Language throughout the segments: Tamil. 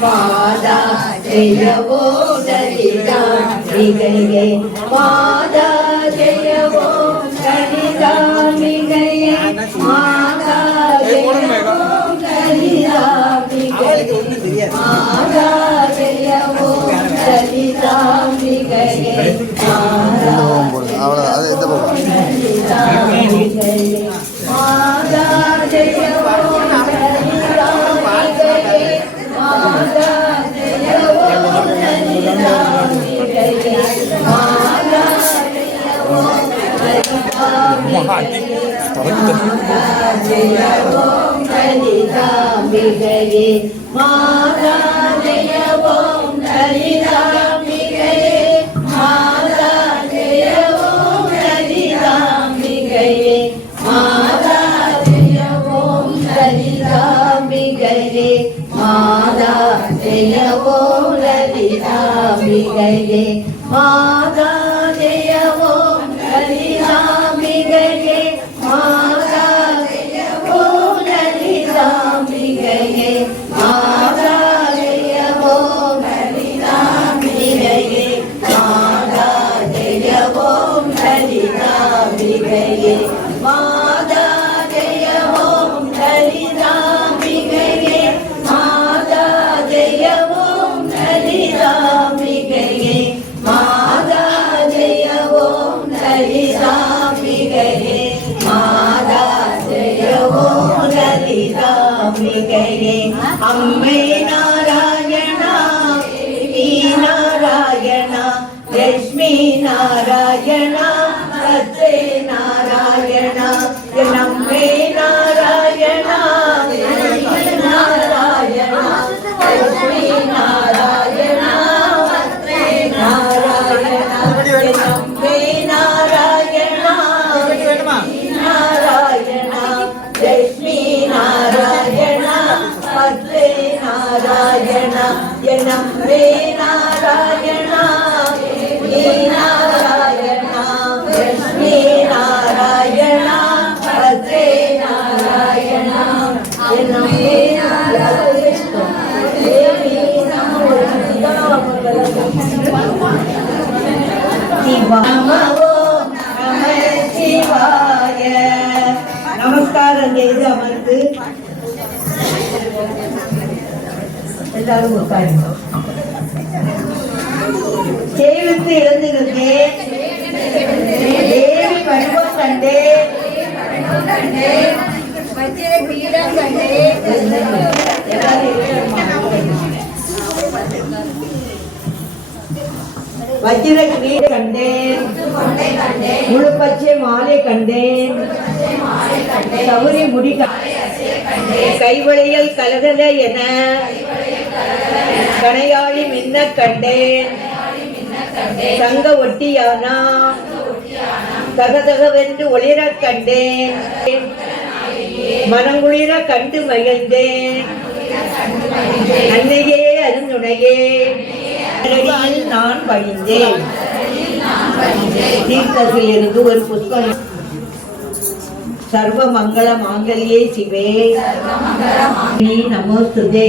மாதா ஜெயவோ லலிதாம்பிகையே மாதா ஜெயவோ லலிதாம்பிகையே மாதா ஜெயவோ லலிதாம்பிகையே மாதா ஜெயவோ லலிதாம்பிகையே மாதா மாதா ஜெயவோ லலிதாம்பிகையே மாதா ஜெயவோம் லலிதாம்பிகையே மாதா ஜெயவோம் லலிதாம்பிகையே மாதா ஜெயவோம் லலிதாம்பிகையே மாதா ஜெயவோம் லலிதாம்பிகையே மாதா ஜெயவோம் லலிதாம்பிகையே மாதா ஜெயவோம் லலிதாம்பிகையே மாதா ஜெயவோம் லலிதாம்பிகையே மாதா ஜெயவோம் லலிதாம்பிகையே மாதா ஜெயவோம் லலிதாம்பிகையே மாதா ஜெயவோம் லலிதாம்பிகையே மாதா ஜெயவோம் லலிதாம்பிகையே மாதா ஜெயவோம் லலிதாம்பிகையே அம்மே நாராயணா தேவி நாராயணா லட்சுமி நாராயணா சத்யே நாராயணா அம்மே நாராயணா தேவி நாராயணா லட்சுமி நாராயணா சத்யே நாராயணா அம்மே நாராயணா நாராயணா லட்சுமி நாராயணா சத்யே நாராயணா அம்மே நாராயணா நாராயணா லட்சுமி நாராயணா சத்யே நாராயணா அம்மே நாராயணா தேவி நமஸ்காரம் செய்து அமர்ந்து எல்லாரும் உட்காருங்க. சேவித்து எழுந்திருந்தேன் தேவி வடிவம் கண்டேன் வஜ்ர கிரீடை கண்டேன் முழு பச்சை மாலை கண்டேன் சௌரி முடி கைவளையல் கலகல என கணையாழி மின்ன கண்டேன் தங்க ஒட்டியானா தகதகவென்று ஒளிர கண்டேன் மனங்குளிர கண்டு மகிழ்ந்தேன் அன்னையே அருந்துணையே நான் பழிந்தேன் தீர்த்தத்தில் இருந்து ஒரு புஷ்பம் சர்வ மங்கள மாங்கல்யே சிவே நமோஸ்துதே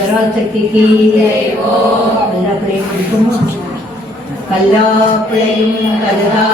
பராசக்திக்கு எல்லா பிள்ளையும் கல்லா பிள்ளையும் கலதா